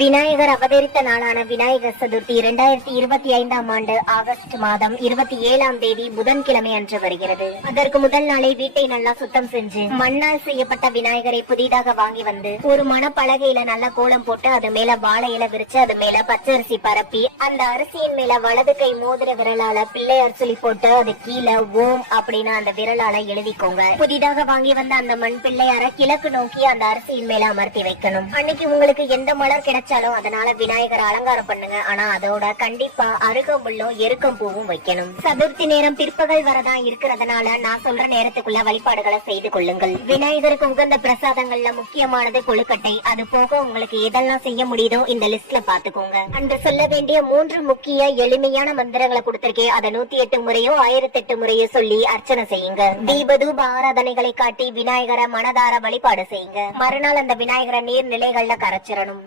விநாயகர் அவதரித்த நாளான விநாயகர் சதுர்த்தி 2025ஆம் ஆண்டு ஆகஸ்ட் மாதம் 27ஆம் தேதி புதன்கிழமை அன்று வருகிறது. அதற்கு முதல் நாளை வீட்டை நல்லா சுத்தம் செஞ்சு மண்ணால் செய்யப்பட்ட விநாயகரை புதிதாக வாங்கி வந்து ஒரு மணப்பலகையில நல்லா கோலம் போட்டு அது மேல வாழை இலை விரிச்சு அது மேல பச்சரிசி பரப்பி அந்த அரிசியின் மேல வலது கை மோதிர விரலால பிள்ளையார் சொல்லி போட்டு அது கீழே ஓம் அப்படின்னு அந்த விரலால எழுதிக்கோங்க. புதிதாக வாங்கி வந்த அந்த மண் பிள்ளையார கிழக்கு நோக்கி அந்த அரிசியின் மேல அமர்த்தி வைக்கணும். அன்னைக்கு உங்களுக்கு எந்த மலர் கிடைச்சாலும் அதனால விநாயகர் அலங்காரம் பண்ணுங்க. ஆனா அதோட கண்டிப்பா அருகம்புல்லும் எருக்கம் பூவும் வைக்கணும். சதுர்த்தி நேரம் பிற்பகல் வரதான் இருக்கிறதுனால நான் சொல்ற நேரத்துக்குள்ள வழிபாடுகளை செய்து கொள்ளுங்கள். விநாயகருக்கு உகந்த பிரசாதங்கள்ல முக்கியமானது கொழுக்கட்டை. அது போக உங்களுக்கு எதெல்லாம் செய்ய முடியுதோ இந்த லிஸ்ட்ல பாத்துக்கோங்க. அன்று சொல்ல வேண்டிய 3 முக்கிய எளிமையான மந்திரங்களை கொடுத்திருக்கேன். அதை 108 முறையோ 1008 முறையோ சொல்லி அர்ச்சனை செய்யுங்க. தீபதூப ஆராதனைகளை காட்டி விநாயகரை மனதார வழிபாடு செய்யுங்க. மறுநாள் அந்த விநாயகரை நீர்நிலைகள்ல கரைச்சிடணும்.